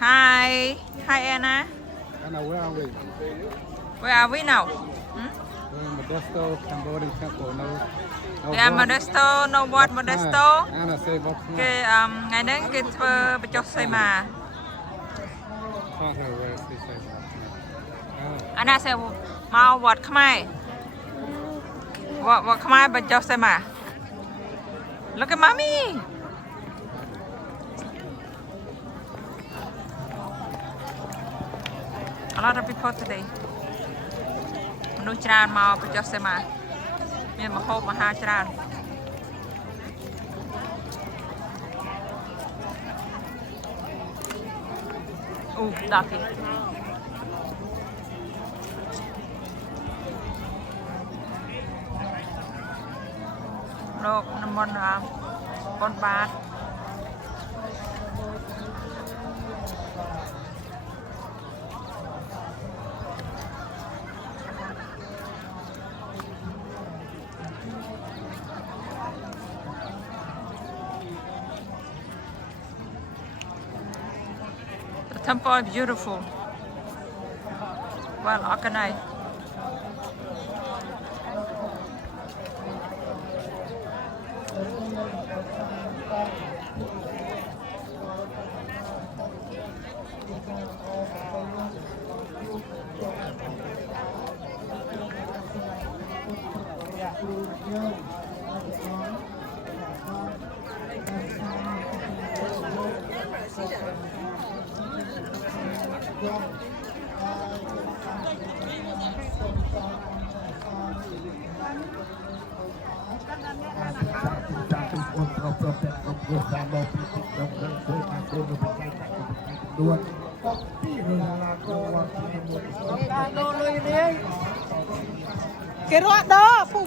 Hi, hi Anna. Anna, where are we? Where are we now? Hmm? We're in Modesto, Cambodian temple. No Yeah, what? Modesto, no what What's mine? Modesto. Anna, say what's mine? គេថ្ងៃហ្នឹងគេធ្វើបញ្ចុះសីមា Taught her where she says what's mine. Anna, អាណាសេមកវត្តខ្មែរវត្តខ្មែរបញ្ចុះសីមា Look at mommy. A lot of people today មនុស្សច្រើនមកបញ្ចុះសីមាមានម្ហូបអាហារច្រើនអូដល់គេលោកនិមន្តប៉ុនបាតThe temple is beautiful, well organized. Cái rót đó phụ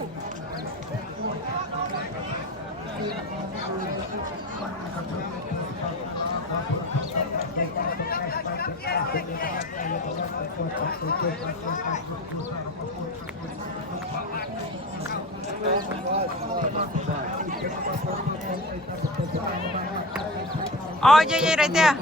Ôi, vậy đây kia